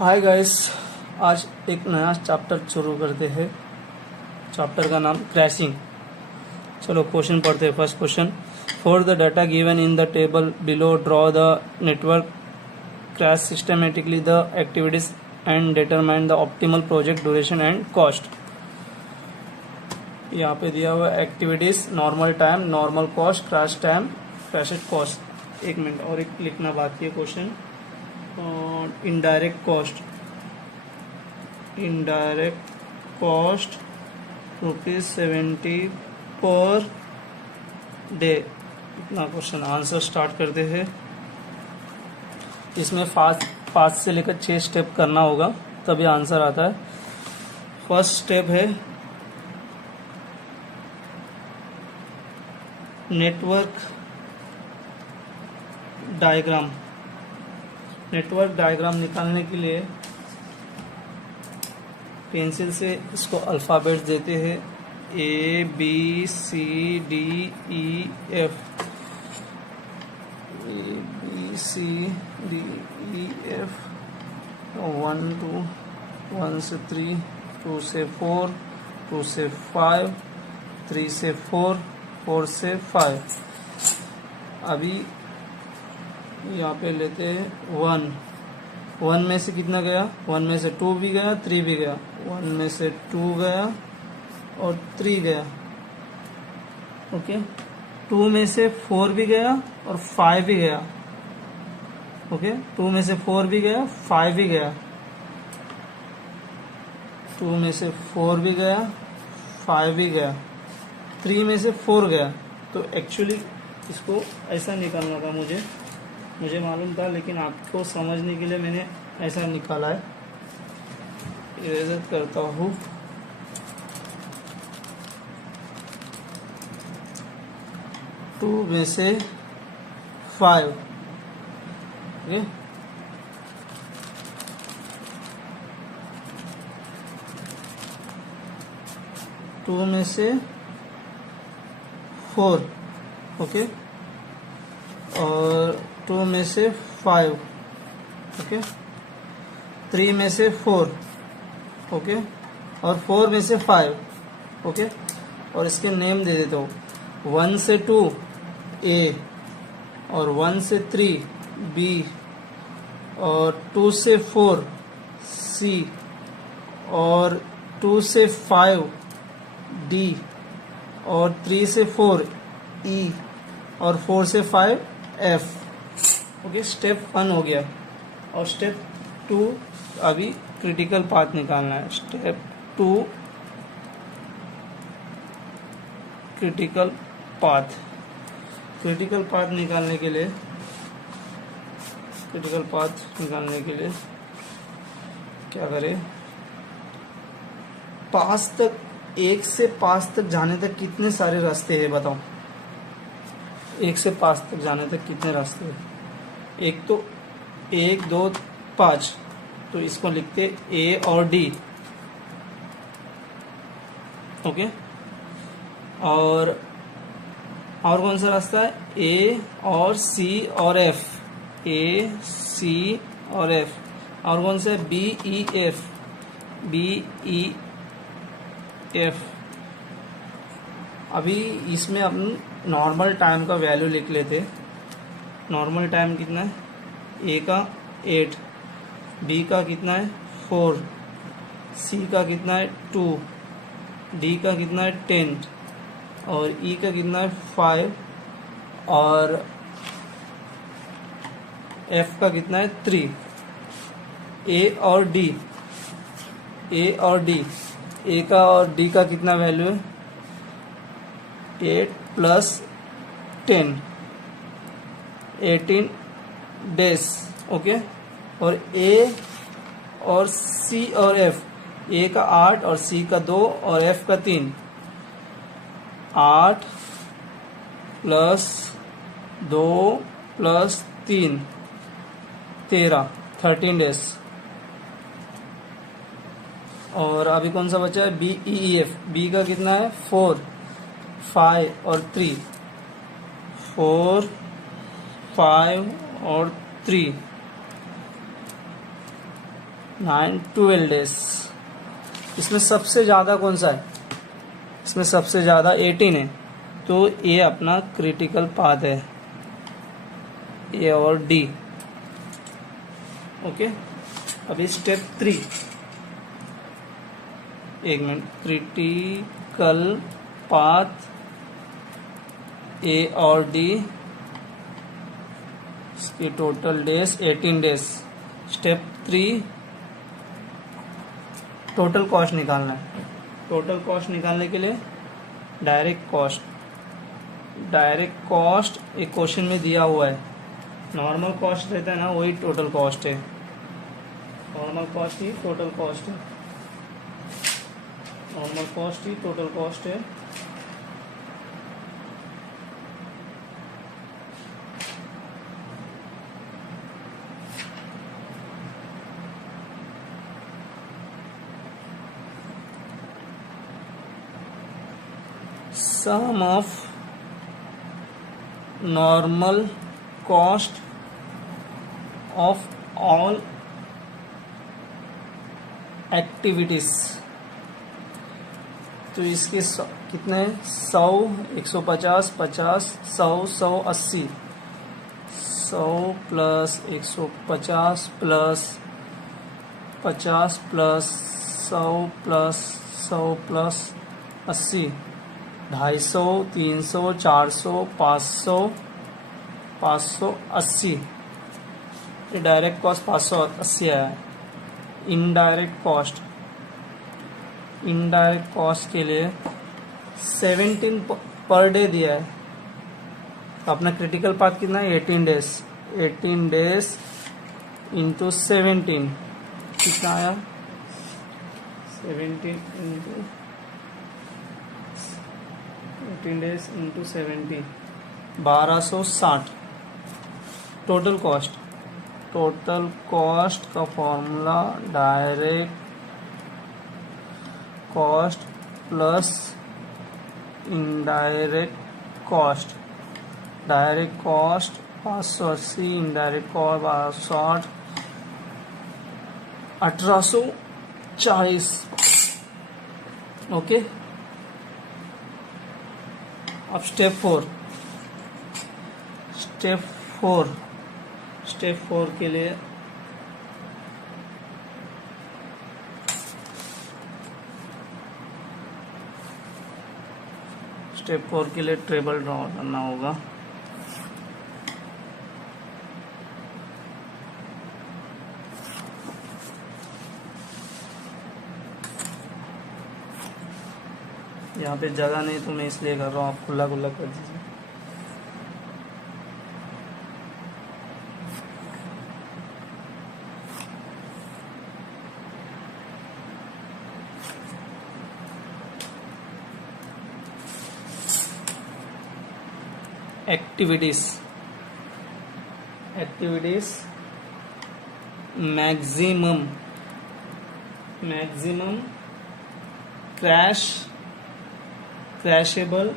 Hi guys, आज एक नया चैप्टर शुरू करते हैं। चैप्टर का नाम क्रैशिंग। चलो क्वेश्चन पढ़ते हैं। First question, for the data given in the table below draw the network crash systematically the activities and determine the optimal project duration and cost. यहाँ पे दिया हुआ activities, normal time, normal cost, crash time, crashed cost. एक minute और एक लिखना बाकी है question. Indirect cost ₹70 per day. इतना क्वेश्चन। आंसर स्टार्ट करते हैं। इसमें 5 से लेकर 6 स्टेप करना होगा तभी आंसर आता है। फर्स्ट स्टेप है नेटवर्क डायग्राम। नेटवर्क डायग्राम निकालने के लिए पेंसिल से इसको अल्फ़ाबेट देते हैं ABCDEF। ABCDEF 1 से 3, 2 से 4, 2 से 5, 3 से 4, 4 से 5। अभी यहाँ पे लेते हैं 1 में से कितना गया? 1 में से 2 भी गया, 3 भी गया। 1 में से 2 गया और 3 गया। ओके, 2 में से 4 भी गया और 5 भी गया। ओके, 2 में से 4 भी गया, 5 भी गया। 2 में से 4 भी गया, 5 भी गया। 3 में से 4 गया। तो एक्चुअली इसको ऐसा निकालना था मुझे मालूम था, लेकिन आपको समझने के लिए मैंने ऐसा निकाला है। इरेजर करता हूँ। टू में से 5। ओके, टू में से 4। ओके, और 2 में से 5। ओके, 3 में से 4। ओके, और 4 में से 5। ओके, और इसके नेम दे देता हूँ। 1 से 2 A, और 1 से 3 B, और 2 से 4 C, और 2 से 5 D, और 3 से 4 E, और 4 से 5 F। ओके, स्टेप 1 हो गया। और स्टेप 2 अभी क्रिटिकल पाथ निकालना है। स्टेप 2 क्रिटिकल पाथ निकालने के लिए क्या करें? 5 तक, 1 से 5 तक जाने तक कितने सारे रास्ते हैं बताओ? 1 से 5 तक जाने तक कितने रास्ते हैं? एक तो 1 2 5, तो इसको लिखते A और D। ओके, और कौन सा रास्ता है? A और C और F। A C और F। और कौन सा है? B E F। अभी इसमें अपन नॉर्मल टाइम का वैल्यू लिख लेते। नॉर्मल टाइम कितना है? A का 8, B का कितना है? 4, C का कितना है? 2, D का कितना है? 10, और E का कितना है? 5, और F का कितना है? 3। A और D A का और D का कितना वैल्यू है? 8 + 10, 18 डेज। ओके, और A और C और F, A का 8 और C का 2 और F का 3। 8 + 2 + 3 13 डेज। और अभी कौन सा बचा है? B E F। B का कितना है? 4, 5 और 3। 4, 5 और 3। 9 12 डेज। इसमें सबसे ज़्यादा कौन सा है? इसमें सबसे ज़्यादा 18 है, तो ये अपना क्रिटिकल पाथ है, ए और डी। ओके, अभी स्टेप 3, एक मिनट, क्रिटिकल पाथ ए और डी, इसकी total days 18 days. Step 3, total cost निकालना है। टोटल कॉस्ट निकालने के लिए डायरेक्ट कॉस्ट एक क्वेश्चन में दिया हुआ है। नॉर्मल कॉस्ट रहता है ना, वही टोटल कॉस्ट है। नॉर्मल कॉस्ट ही टोटल कॉस्ट है। नॉर्मल कॉस्ट ही टोटल कॉस्ट है। Sum of normal cost of all activities। तो इसके कितने? 100, 150, 50, 100, 100, 80। 100 plus 150 plus 50 plus 100 plus 100 plus 80, 250, 300, 400, 500, 580। ये डायरेक्ट कॉस्ट 580 आया है। इनडायरेक्ट कॉस्ट के लिए 17 पर डे दिया है। तो अपना क्रिटिकल पाथ कितना है? 18 डेज। 18 डेज इंटू 17 कितना आया? 17 into 18 days into 17, 1260। Total cost का formula direct cost plus indirect cost. Direct cost 580, indirect cost 1260, 1840। Okay, अब स्टेप 4 के लिए टेबल ड्रॉ करना होगा। यहाँ पे जगह नहीं तो मैं इसलिए कर रहा हूँ, आप खुला कर दीजिए। Activities maximum crashable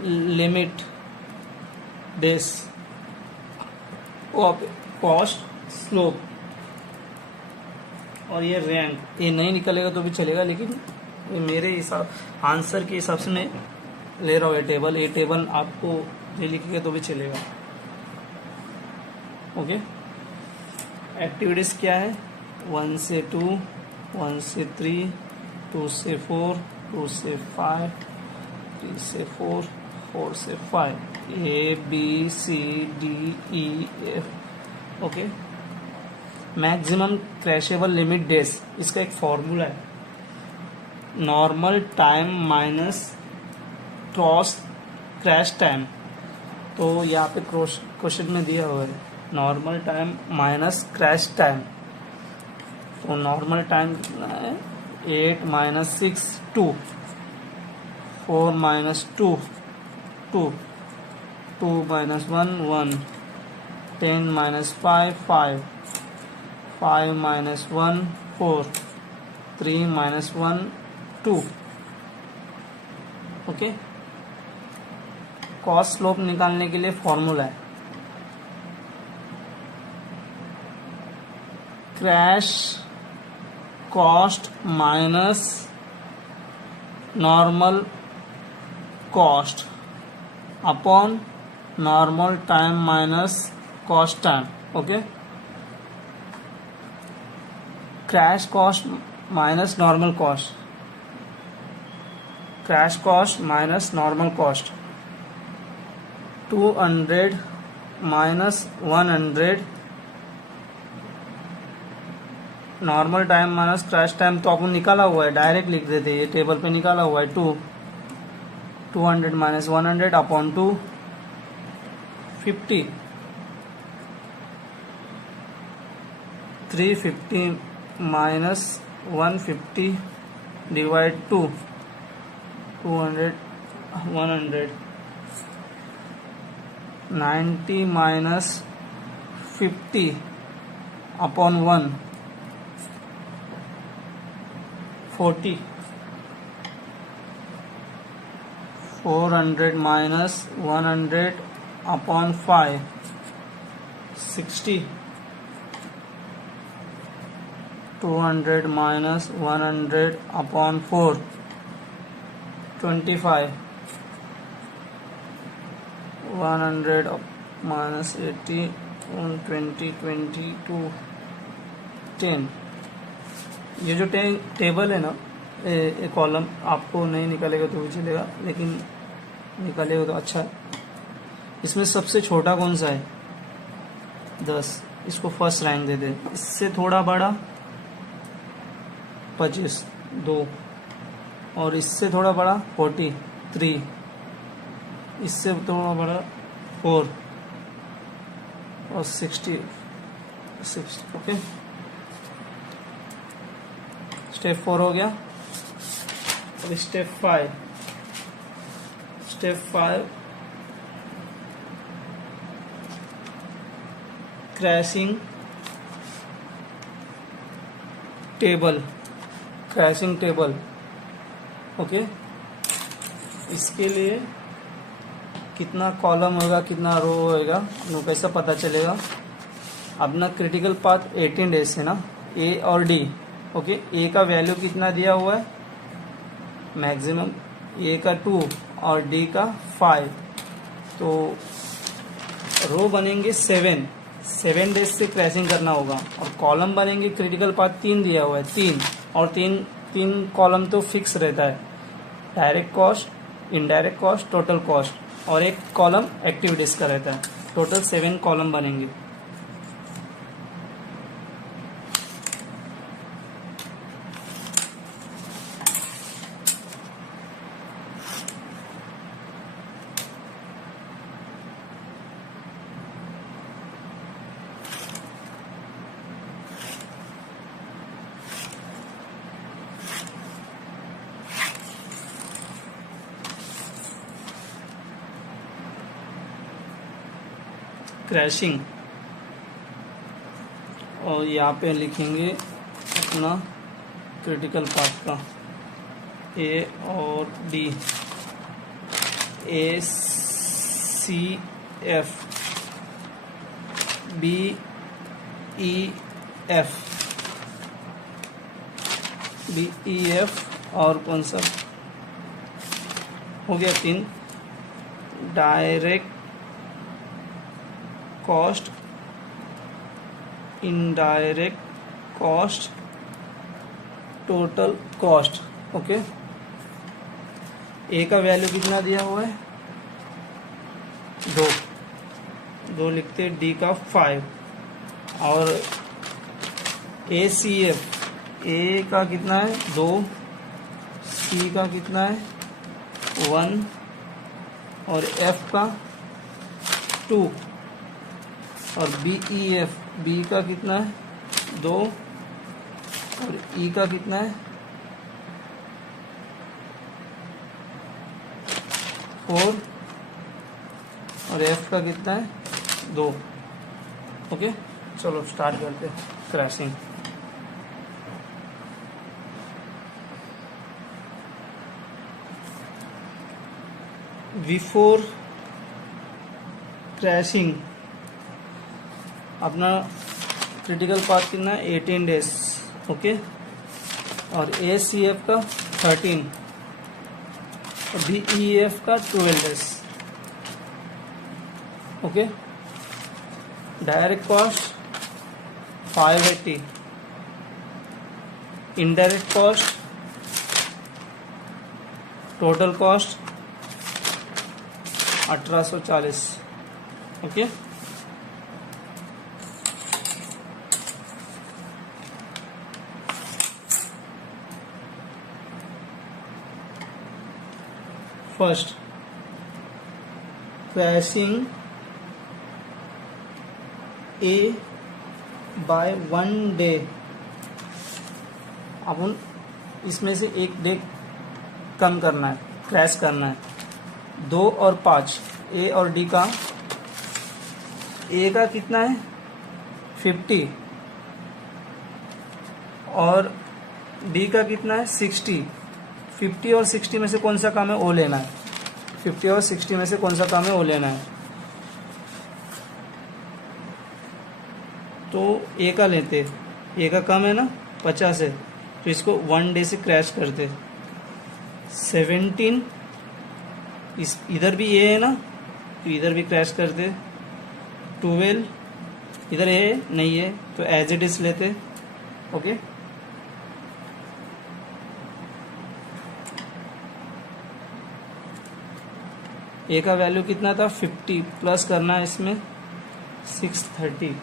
limit days, cost slope, और ये रैंक। ये नहीं निकलेगा तो भी चलेगा, लेकिन ये मेरे हिसाब आंसर के हिसाब से मैं ले रहा हूँ। ये टेबल आपको ये लिखेगा तो भी चलेगा। ओके, एक्टिविटीज क्या है? 1 से 2, 1 से 3, 2 से 4, 2 से 5, 3 से 4, 4 से 5, A B C D E F। Okay, maximum crashable limit days, इसका एक फॉर्मूला है, normal time minus crash time. तो यहाँ पे क्वेश्चन में दिया हुआ है normal time minus crash time. तो नॉर्मल टाइम कितना है? 8 minus 6 2, 4 minus 2 2, 2 minus 1 1, 10 minus 5 5, 5 minus 1 4, 3 minus 1 2। Okay, cost slope निकालने के लिए फॉर्मूला है crash cost minus normal cost upon normal time minus cost time. Okay, crash cost minus normal cost, crash cost minus normal cost 200 minus 100 normal time minus crash time तो अपन निकाला हुआ है, direct लिख देते, ये टेबल पे निकाला हुआ है. 200 minus 100 upon 250 350 minus 150 divide 200 100 90 minus 50 upon 1 40 400 minus 100 upon 5 60 200 minus 100 upon 4 25 100 minus 80 120 22 10. ये जो टेबल है ना, ये कॉलम आपको नहीं निकालेगा तो भी चलेगा, लेकिन निकालेगा तो अच्छा है. इसमें सबसे छोटा कौन सा है? 10. इसको फर्स्ट रैंक दे दे. इससे थोड़ा बड़ा 25 2, और इससे थोड़ा बड़ा 43, इससे थोड़ा बड़ा 4 और 60. ओके, स्टेप 4 हो गया. अब स्टेप 5 क्रैशिंग टेबल. ओके, इसके लिए कितना कॉलम होगा कितना रो होगा वो कैसा पता चलेगा? अपना क्रिटिकल पाथ 18 डेज है ना, ए और डी. ओके, ए का वैल्यू कितना दिया हुआ है? मैक्सिमम. ए का 2 और डी का 5. तो रो बनेंगे 7 डेज से क्रैशिंग करना होगा. और कॉलम बनेंगे, क्रिटिकल पाथ 3 दिया हुआ है, 3 और 3 कॉलम तो फिक्स रहता है. Direct cost, indirect cost, total cost, और एक कॉलम एक्टिविटीज का रहता है. टोटल 7 कॉलम बनेंगे. क्रैशिंग, और यहाँ पे लिखेंगे अपना क्रिटिकल पाथ का ए और D. A C F, B E F, और कौन सा हो गया? 3. Direct cost, indirect cost, total cost. Okay, A का वैल्यू कितना दिया हुआ है? 2 लिखते, डी का 5, और ए सी एफ, ए का कितना है? 2, सी का कितना है? 1, और एफ का 2, और बी ई एफ, बी का कितना है? 2, और ई का कितना है? 4, और एफ का कितना है? 2. ओके, चलो स्टार्ट करते हैं क्रैशिंग. बिफोर क्रैशिंग अपना क्रिटिकल पाथ कितना है? 18 डेज. ओके, और ACF का 13 और BEF का 12 days. Okay, direct cost 580, indirect cost, total cost 1840। Okay, first crashing A by 1 day. अपन इसमें से एक डे कम करना है, क्रैश करना है। 2 और 5, A और D का, A का कितना है 50 और D का कितना है 60। 50 और 60 में से कौन सा काम है वो लेना है। 50 और 60 में से कौन सा काम है वो लेना है। तो A का लेते, A का कम है ना 50 है, तो इसको 1 डे से क्रैश करते। 17, इस इधर भी A है ना, तो इधर भी क्रैश करते। 12, इधर A नहीं है तो एज इट इज लेते। ओके, A का वैल्यू कितना था 50, प्लस करना है इसमें 630।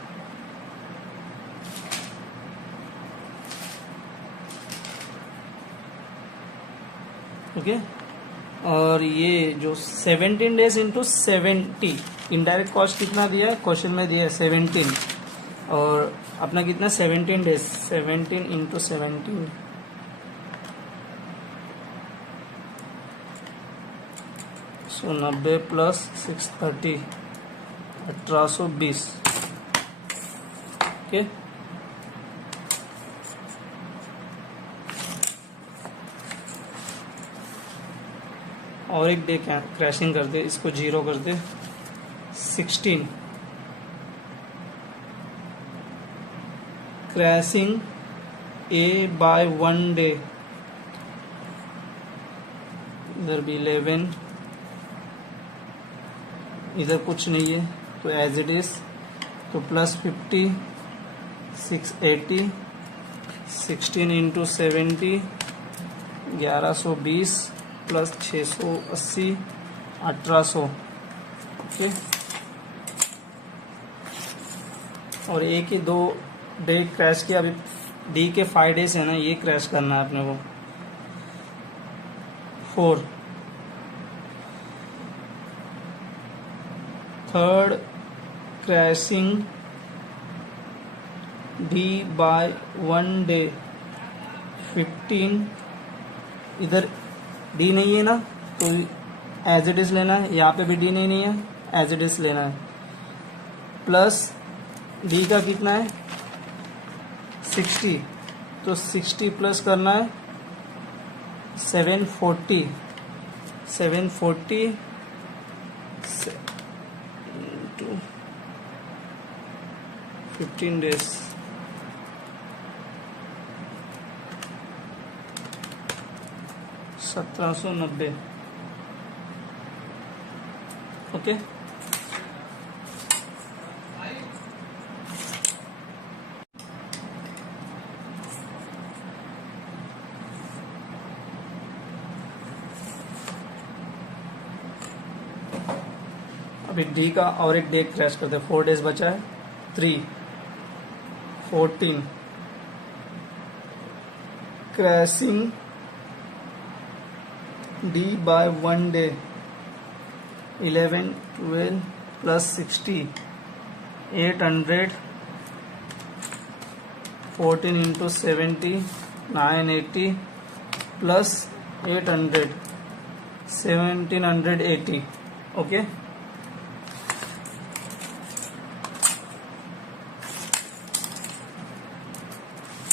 ओके, और ये जो 17 डेज इंटू 70, इनडायरेक्ट कॉस्ट कितना दिया है क्वेश्चन में दिया है 17, और अपना कितना 17 डेज, 17 इंटू 17, सो 90 प्लस 630, 1820। ओके, और एक डे क्रैशिंग कर दे, इसको 0 कर दे। 16 क्रैशिंग A बाय 1 डे, इधर भी 11, इधर कुछ नहीं है तो एज इट इज, तो प्लस 50, 680, 16 इंटू 70, 1120 प्लस 680, 1800। ओके, और A के 2 डे क्रैश किया, अभी D के 5 डेज है ना, ये क्रैश करना है अपने को। 4 third crashing D by 1 day 15, इधर D नहीं है ना तो एज इट इज लेना है, यहाँ पे भी D नहीं है, एज इट इज लेना है। प्लस D का कितना है 60, तो 60 प्लस करना है 740, 740 into 15 डेज, $1790। ओके, अभी D का और एक डे क्रैश करते हैं। 4 डेज बचा है, 3, 14 crashing D by 1 day 11, 12 plus 60, 800, 14 into 70, 980 plus 800, 1780। Okay,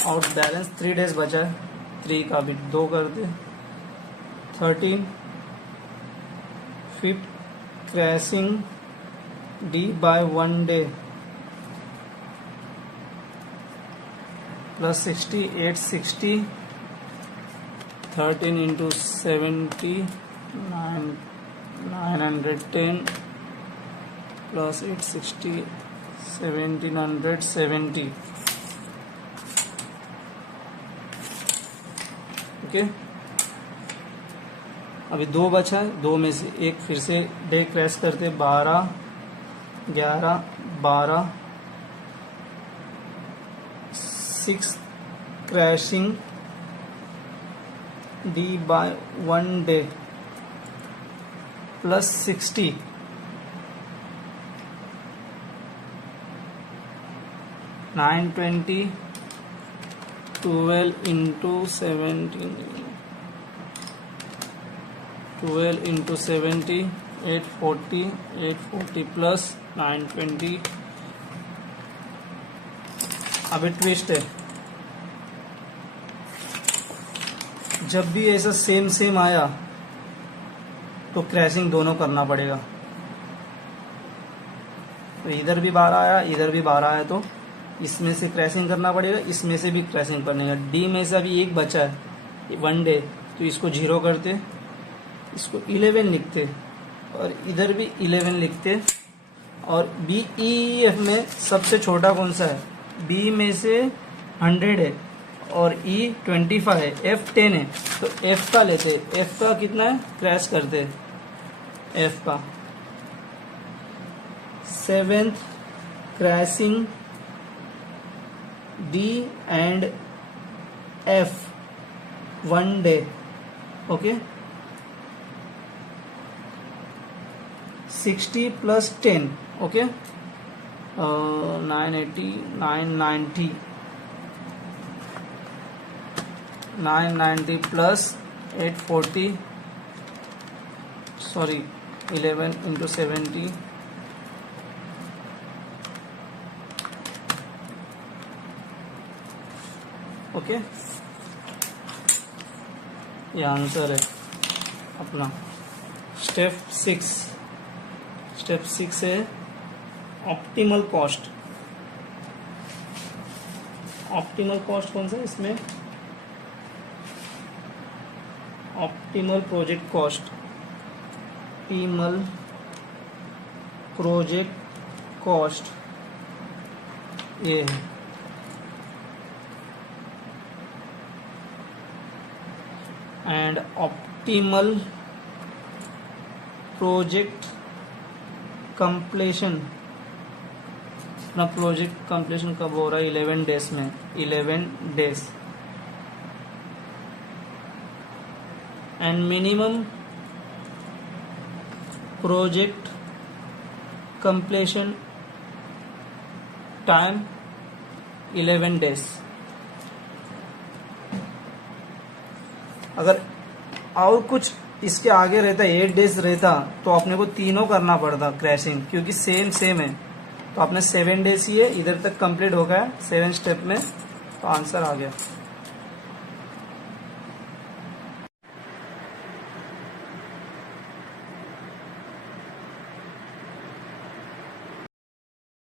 और बैलेंस 3 डेज बचा है, 3 का भी 2 कर दे। 13 fifth crashing D by 1 day plus 60, 860 13 into 70 910 plus 860 1770 okay. अभी 2 बचा है, 2 में से एक फिर से डे क्रैश करते 12 11 12 6 crashing D by 1 day plus 60 920 12 into 17 12 into 70 840 plus 920। अभी ट्विस्ट है, जब भी ऐसा सेम सेम आया तो क्रैशिंग दोनों करना पड़ेगा। तो इधर भी 12 आया, इधर भी 12 आया, तो इसमें से क्रैशिंग करना पड़ेगा, इसमें से भी क्रैशिंग करने का। डी में से अभी एक बचा है 1 डे, तो इसको 0 करते, इसको 11 लिखते और इधर भी 11 लिखते। और बी ई एफ में सबसे छोटा कौन सा है? बी में से 100 है और ई 25 है, एफ 10 है, तो एफ का लेते। एफ का कितना है? क्रैश करते एफ का 7th crashing D and F 1 day okay. 60 plus 10 okay 980 990 990 plus 840 sorry 11 into 70 okay. ये आंसर है अपना। स्टेप 6 है ऑप्टिमल कॉस्ट। ऑप्टिमल कॉस्ट कौन सा है इसमें? Optimal project cost. Optimal project cost ये है। And optimal project completion. अपना प्रोजेक्ट कंप्लीशन कब हो रहा है? 11 डेज में, 11 days. And minimum project completion time 11 days. अगर और कुछ इसके आगे रहता, 8 डेज रहता, तो अपने को तीनों करना पड़ता क्रैशिंग, क्योंकि सेम है। तो आपने 7 डेज ही है, इधर तक कंप्लीट हो गया 7 स्टेप में, तो आंसर आ गया।